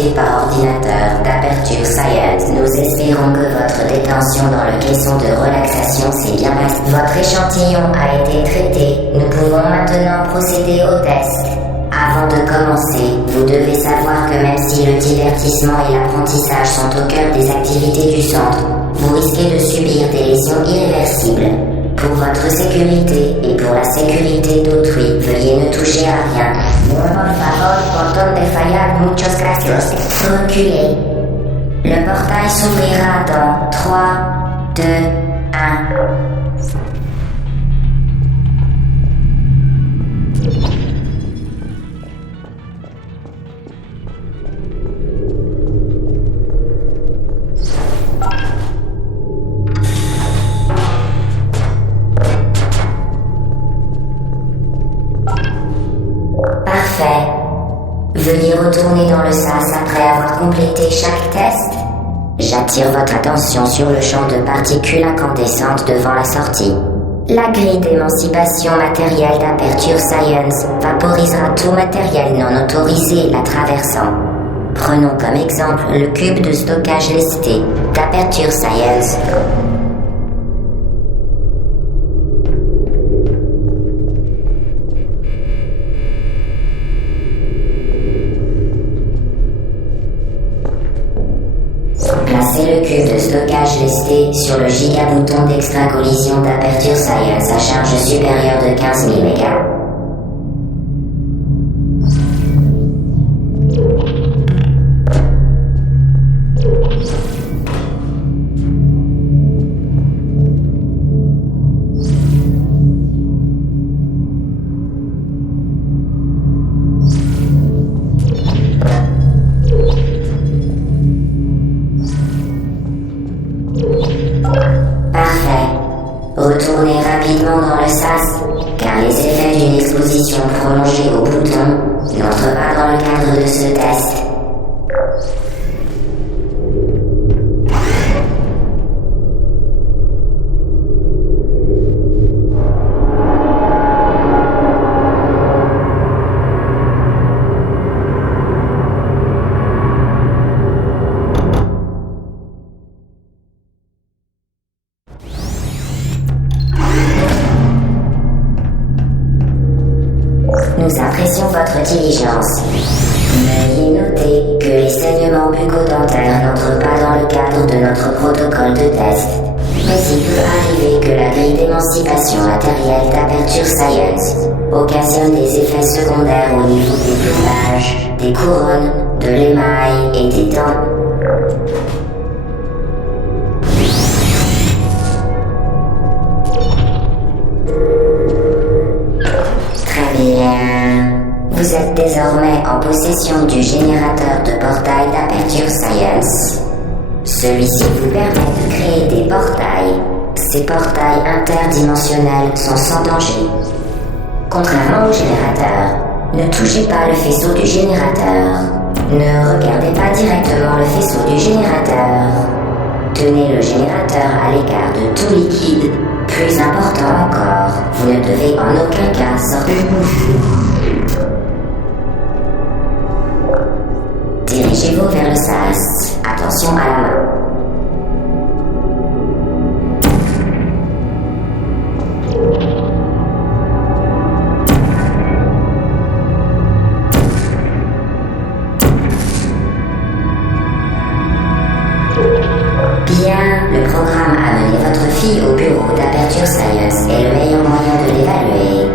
lancé par ordinateur d'Aperture Science. Nous espérons que votre détention dans le caisson de relaxation s'est bien passée. Votre échantillon a été traité. Nous pouvons maintenant procéder au test. Avant de commencer, vous devez savoir que même si le divertissement et l'apprentissage sont au cœur des activités du centre, vous risquez de subir des lésions irréversibles. Pour votre sécurité et pour la sécurité d'autrui, veuillez ne toucher à rien. Por favor, botón de fallar, muchos gracias. Reculez. Le portail s'ouvrira dans 3, 2, 1. Parfait. Veuillez retourner dans le sas après avoir complété chaque test. J'attire votre attention sur le champ de particules incandescentes devant la sortie. La grille d'émancipation matérielle d'Aperture Science vaporisera tout matériel non autorisé la traversant. Prenons comme exemple le cube de stockage lesté d'Aperture Science. Placez le cube de stockage lesté sur le gigabouton d'extra-collision d'Aperture Science à charge supérieure de 15 000 mégas. Parfait. Retournez rapidement dans le sas, car les effets d'une exposition prolongée au bouton n'entrent pas dans le cadre de ce test. Nous apprécions votre diligence. Veuillez noter que les saignements bucco-dentaires n'entrent pas dans le cadre de notre protocole de test. Mais il peut arriver que la grille d'émancipation matérielle d'Aperture Science occasionne des effets secondaires au niveau des plombages, des couronnes, de l'émail et des dents. Vous êtes désormais en possession du générateur de portail d'Aperture Science. Celui-ci vous permet de créer des portails. Ces portails interdimensionnels sont sans danger. Contrairement au générateur, ne touchez pas le faisceau du générateur. Ne regardez pas directement le faisceau du générateur. Tenez le générateur à l'écart de tout liquide. Plus important encore, vous ne devez en aucun cas sortir. Dirigez-vous vers le sas. Attention à la main. Bien, le programme a mené votre fille au bureau d'Aperture Science est le meilleur moyen de l'évaluer.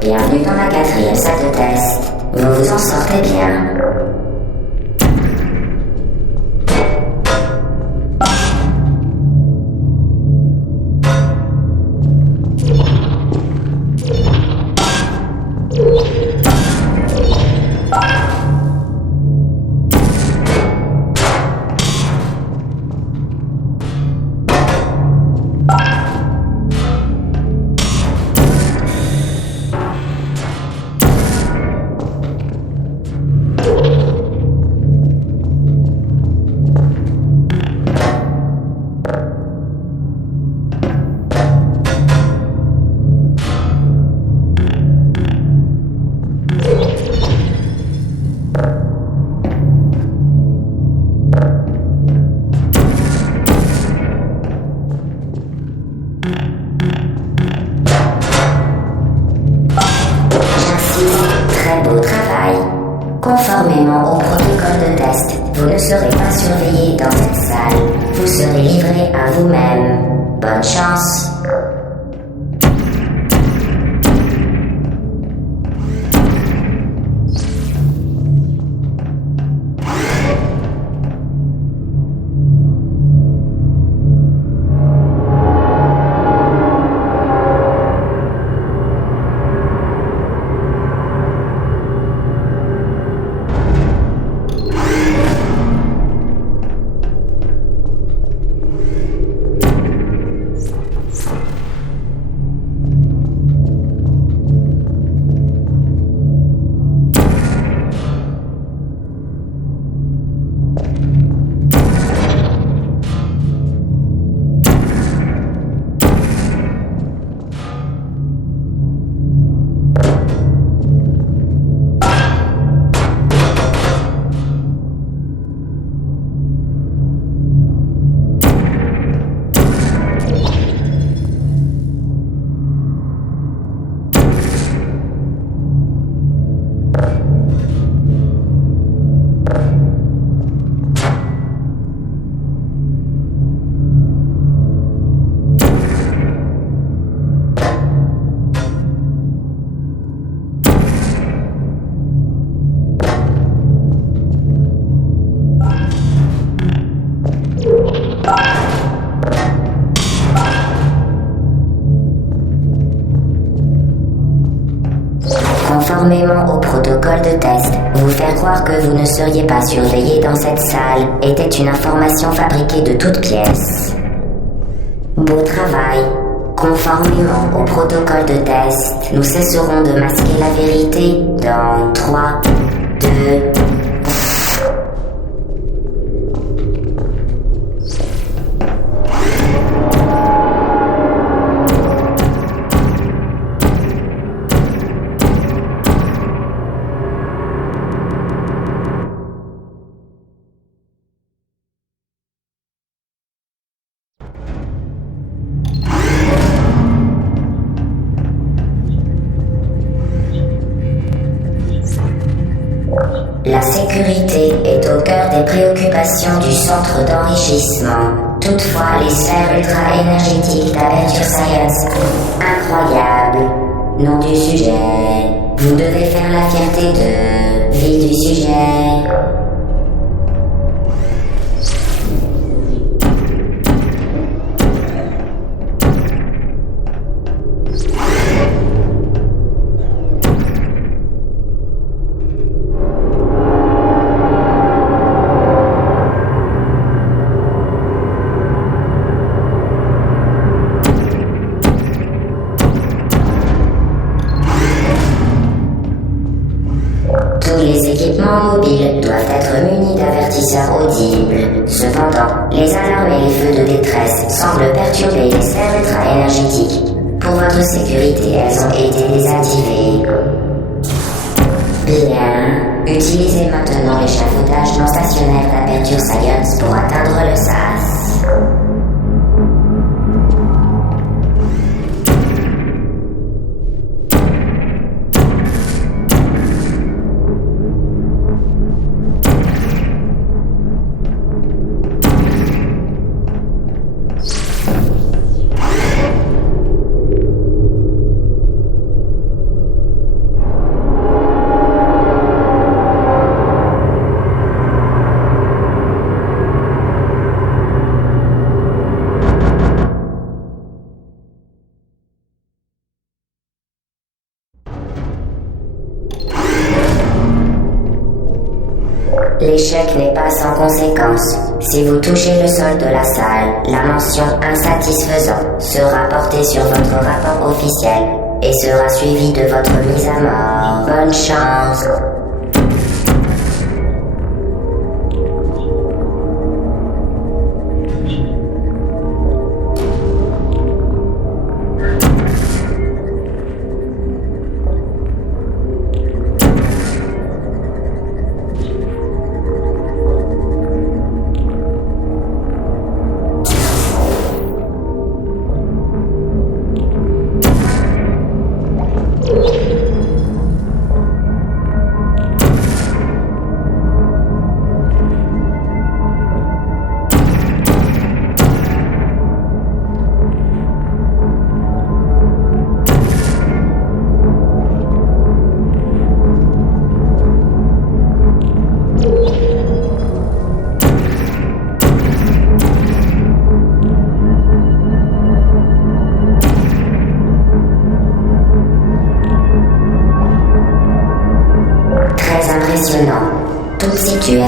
Bienvenue dans la 4e salle de test. Vous vous en sortez bien. Conformément au protocole de test, vous ne serez pas surveillé dans cette salle. Vous serez livré à vous-même. Bonne chance. Conformément au protocole de test, vous faire croire que vous ne seriez pas surveillé dans cette salle était une information fabriquée de toutes pièces. Beau travail. Conformément au protocole de test, nous cesserons de masquer la vérité dans 3, 2, La sécurité est au cœur des préoccupations du centre d'enrichissement. Toutefois, les sphères ultra-énergétiques d'Aperture Science, incroyable. Nom du sujet, vous devez faire la fierté de vie du sujet. Tous les équipements mobiles doivent être munis d'avertisseurs audibles. Cependant, les alarmes et les feux de détresse semblent perturber les sphères ultra-énergétiques. Pour votre sécurité, elles ont été désactivées. Bien. Utilisez maintenant l'échafaudage non stationnaire d'Aperture Science pour atteindre le SAS. L'échec n'est pas sans conséquence. Si vous touchez le sol de la salle, la mention insatisfaisant sera portée sur votre rapport officiel et sera suivie de votre mise à mort. Bonne chance.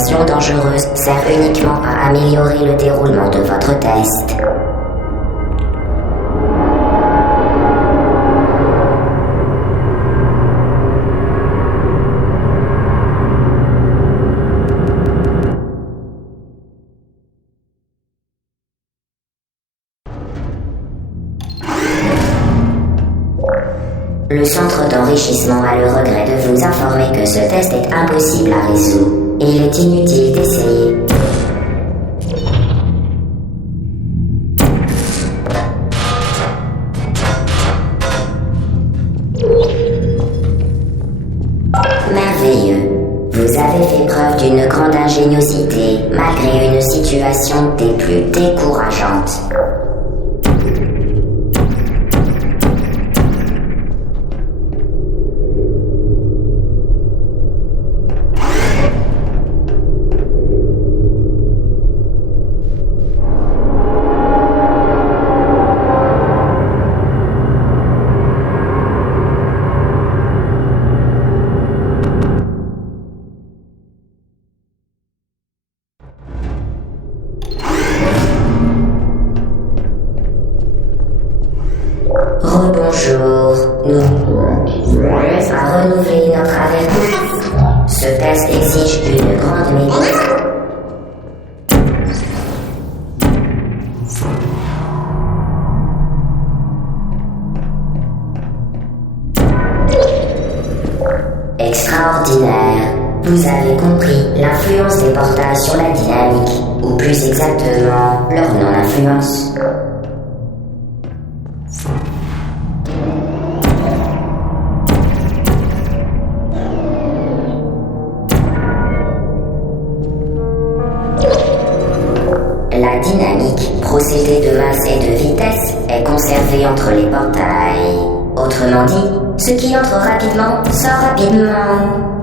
situation dangereuse sert uniquement à améliorer le déroulement de votre test. Le centre d'enrichissement a le regret de vous informer que ce test est impossible à résoudre et il est inutile d'essayer. Merveilleux. Vous avez fait preuve d'une grande ingéniosité malgré une situation des plus décourageantes. Rebonjour, nous à renouveler notre avertissement. Ce test exige une grande maîtrise. Extraordinaire. Vous avez compris l'influence des portails sur la dynamique, ou plus exactement, leur non-influence. La dynamique, procédé de masse et de vitesse, est conservée entre les portails. Autrement dit, ce qui entre rapidement sort rapidement.